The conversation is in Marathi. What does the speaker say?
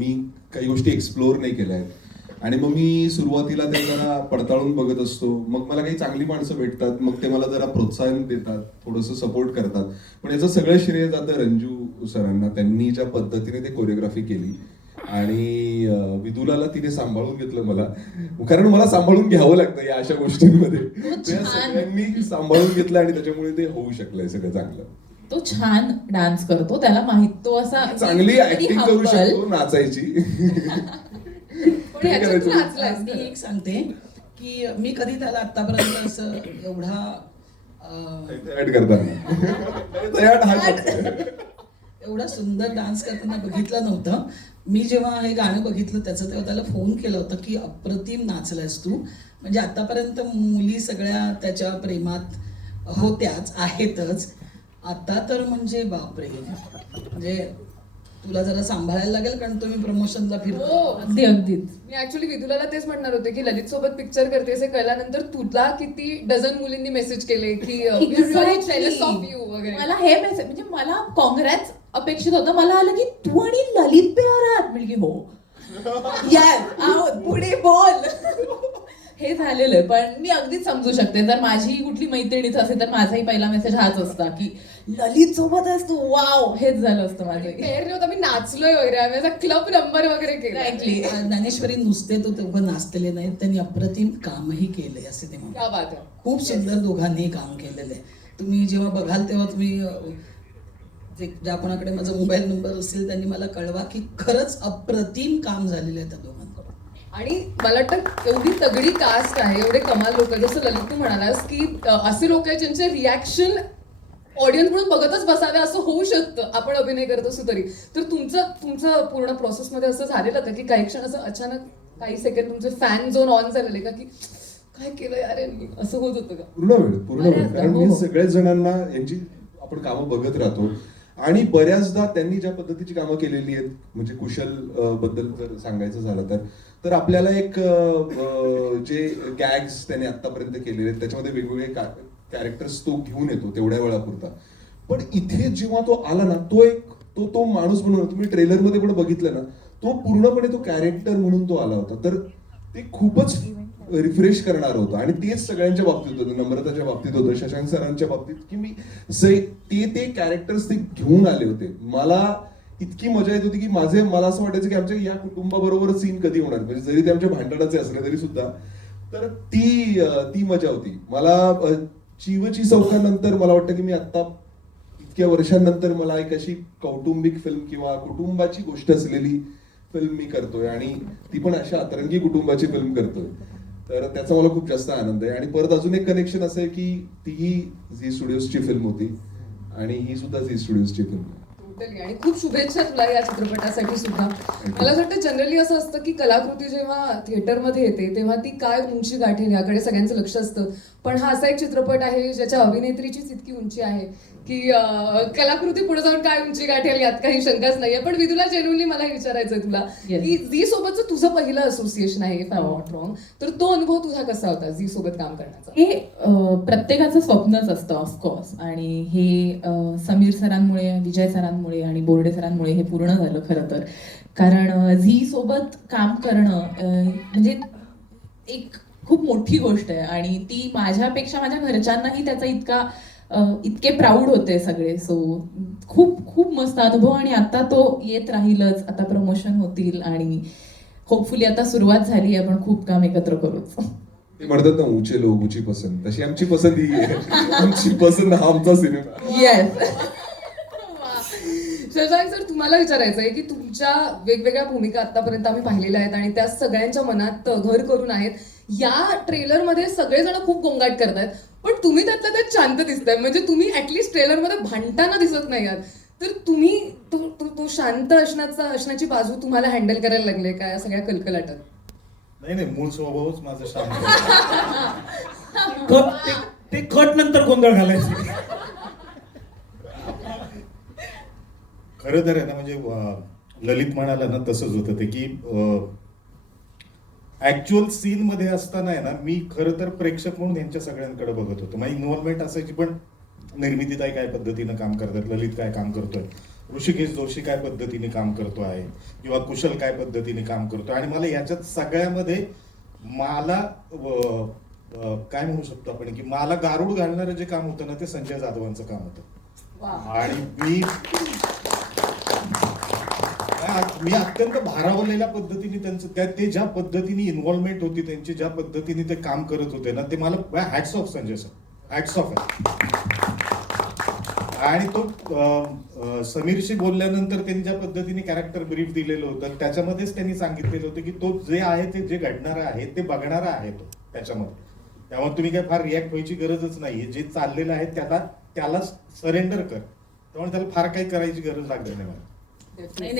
मी काही गोष्टी एक्सप्लोअर नाही केल्या आहेत. आणि मग मी सुरुवातीला ते जरा पडताळून बघत असतो. मग मला काही चांगली माणसं भेटतात, मग ते मला जरा प्रोत्साहन देतात, थोडंसं सपोर्ट करतात. पण याचं सगळं श्रेय जातं रंजू सरांना. त्यांनी ज्या पद्धतीने ते कोरिओग्राफी केली आणि विदुलाला तिने सांभाळून घेतलं मला, कारण मला सांभाळून घ्यावं लागतं या अशा गोष्टींमध्ये. त्या सगळ्यांनी सांभाळून घेतलं आणि त्याच्यामुळे ते होऊ शकलंय सगळं चांगलं. तो छान डान्स करतो, त्याला माहित तो असा चांगली ऍक्टिंग करू शकतो नाचायची. पण याच्यात नाचलाय. मी एक सांगते की मी कधी त्याला आतापर्यंत असं एवढा ऍड करताना एवढा सुंदर डान्स करताना बघितलं नव्हतं. मी जेव्हा हे गाणं बघितलं त्याचं, तेव्हा त्याला फोन केला होता की अप्रतिम नाचलायस तू. म्हणजे आतापर्यंत मुली सगळ्या त्याच्या प्रेमात होत्याच, आहेतच. आता तर म्हणजे बापरे, म्हणजे तुला जरा सांभाळायला लागेल, कारण तुम्ही प्रमोशनला फिरतो. अगदी अगदीच. मी ऍक्च्युअली विदुलाला तेच म्हणणार होते की ललित सोबत पिक्चर करतेस हे कळल्यानंतर तुला किती डझन मुलींनी मेसेज केले की जेलस ऑफ यू वगैरे. मला हे मेसेज म्हणजे मला काँग्रेस अपेक्षित होतं. मला आलं की तू आणि ललित पेअर आहात. म्हणजे हो यार पुढे बोल. हे झालेलं आहे. पण मी अगदीच समजू शकते, जर माझी कुठली मैत्रिणीच असेल तर माझाही पहिला मेसेज हाच असता की ललित सोबत असतो, वाव, हेच झालं असतं माझं. पेअर नव्हतं, मी नाचलोय वगैरे, आम्ही असा क्लब नंबर वगैरे केला. Exactly. ज्ञानेश्वरी नुसते तो तेवढं नाचलेले नाहीत, त्यांनी अप्रतिम कामही केले असे ते म्हणतात. क्या बात आहे. खूप सुंदर दोघांनी काम केलेलं आहे. तुम्ही जेव्हा बघाल तेव्हा तुम्ही ज्या कोणाकडे माझा मोबाईल नंबर असेल त्यांनी मला कळवा की खरंच अप्रतिम काम झालेलं आहे त्या दोघांकडून. आणि मला वाटतं एवढी तगडी कास्ट आहे, एवढे कमाल लोक, जसं ललित तू म्हणालास की असे लोक आहेत ज्यांचे रिॲक्शन ऑडियन्स म्हणून बघतच बसावे असं होऊ शकतं आपण अभिनय करत असू तरी. तर तुमचं पूर्ण प्रोसेसमध्ये असं झालेलं का की काही क्षण असं अचानक काही सेकंड तुमचे फॅन झोन ऑन झालेले का की काय केलं यार असं होत होतं का? पूर्ण वेळ कारण मी सगळ्याच जणांना यांची आपण कामं बघत राहतो आणि बऱ्याचदा त्यांनी ज्या पद्धतीची कामं केलेली आहेत, म्हणजे कुशल बद्दल जर सांगायचं झालं तर आपल्याला एक जे गॅग्स त्याने आतापर्यंत केलेले आहेत त्याच्यामध्ये वेगवेगळे कॅरेक्टर्स तो घेऊन येतो तेवढ्या वेळापुरता. पण इथे जेव्हा तो आला ना, तो माणूस म्हणून, तुम्ही ट्रेलरमध्ये पण बघितलं ना, तो पूर्णपणे तो कॅरेक्टर म्हणून तो आला होता. तर ते खूपच रिफ्रेश करणार होतं आणि तेच सगळ्यांच्या बाबतीत होतं. नम्रताच्या बाबतीत होतं, शशांक सरांच्या बाबतीत, की मी ते कॅरेक्टर्स ते घेऊन आले होते. मला इतकी मजा येत होती की मला असं वाटायचं की आमच्या या कुटुंबाबरोबर सीन कधी होणार, म्हणजे जरी ते आमच्या भांडणाचे असले तरी सुद्धा. तर ती मजा होती. मला चिवची चौकानंतर मला वाटतं की मी आता इतक्या वर्षांनंतर मला एक अशी कौटुंबिक फिल्म किंवा कुटुंबाची गोष्ट असलेली फिल्म मी करतोय आणि ती पण अशा अतरंगी कुटुंबाची फिल्म करतोय. तर त्याचा मला खूप जास्त आनंद आहे. आणि परत अजून एक कनेक्शन असं आहे की तीही झी स्टुडिओजची फिल्म होती आणि ही सुद्धा झी स्टुडिओजची फिल्म. आणि खूप शुभेच्छा तुला या चित्रपटासाठी सुद्धा. मला असं वाटतं जनरली असं असतं की कलाकृती जेव्हा थिएटरमध्ये येते तेव्हा ती काय उंची गाठेल याकडे सगळ्यांचं लक्ष असतं. पण हा असा एक चित्रपट आहे ज्याच्या अभिनेत्रीचीच इतकी उंची आहे की कलाकृती पुढे जाऊन काय उंची गाठेल यात काही शंकाच नाहीये. पण विदुला जेन्युइनली मला हे विचारायचंय तुला की झी सोबतचं तुझं पहिलं असोसिएशन आहे, if I am not wrong, तर तो अनुभव तुझा कसा होता झी सोबत काम करण्याचा? हे प्रत्येकाचं स्वप्नच असतं ऑफकोर्स. आणि हे समीर सरांमुळे, विजय सरांमुळे आणि बोर्डे सरांमुळे हे पूर्ण झालं खरं तर. कारण झी सोबत काम करणं म्हणजे एक खूप मोठी गोष्ट आहे आणि ती माझ्यापेक्षा माझ्या घरच्यांनाही त्याचा इतके प्राऊड होते सगळे. सो खूप खूप मस्त अनुभव आणि आता तो येत राहीलच. आता प्रमोशन होतील आणि होपफुली आता सुरुवात झाली आहे, आपण खूप काम एकत्र करूच. ते म्हणतात ना, ऊंचे लोक ऊंची पसंत, तशी आमची पसंत ही आहे. आमची पसंत हा आमचा सिनेमा. येस. शशांक सर, तुम्हाला विचारायचं आहे की तुमच्या वेगवेगळ्या भूमिका आतापर्यंत आम्ही पाहिलेल्या आहेत आणि त्या सगळ्यांच्या मनात घर करून आहेत. या ट्रेलरमध्ये सगळेजण खूप गोंगाट करतायत पण तुम्ही त्यातल्या त्यात शांत दिसताय. म्हणजे तुम्ही ऍटलीस्ट ट्रेलरमध्ये भांडताना दिसत नाही आहात. तर तुम्ही तो शांत असण्याची बाजू तुम्हाला हँडल करायला लागले का या सगळ्या कलकलाटात? नाही, मूळ स्वभावच माझं शांत. ते कट नंतर गोंधळ घालायचे. खरं तर आहे ना, म्हणजे ललित म्हणाला ना तसंच होतं ते की ऍक्च्युअल सीन मध्ये असताना आहे ना, मी खरं तर प्रेक्षक म्हणून यांच्या सगळ्यांकडे बघत होतो. माझी इन्व्हॉल्वमेंट असायची, पण निर्मितीताई काय पद्धतीनं काम करतात, ललित काय काम करतोय, ऋषिकेश जोशी काय पद्धतीने काम करतो आहे किंवा कुशल काय पद्धतीने काम करतो, आणि मला याच्यात सगळ्यामध्ये मला काय म्हणू शकतो आपण की मला गारूड घालणारं जे काम होतं ना ते संजय जाधवांचं काम होतं. आणि मी अत्यंत भारावलेल्या पद्धतीने त्यांचं ते ज्या पद्धतीने इन्व्हॉल्वमेंट होती त्यांची, ज्या पद्धतीने ते काम करत होते ना, ते मला hats off Sanjay sir, hats off आहे. आणि तो समीरशी बोलल्यानंतर त्यांनी ज्या पद्धतीने कॅरेक्टर ब्रीफ दिलेलं होतं त्याच्यामध्येच त्यांनी सांगितलेलं होतं की तो जे आहे ते जे घडणारं आहे ते बघणारा आहे तो त्याच्यामध्ये. त्यामुळे तुम्ही काय फार रिॲक्ट व्हायची गरजच नाहीये. जे चाललेलं आहे त्याला सरेंडर कर. त्यामुळे त्याला फार काही करायची गरज लागली नाही मला. नाही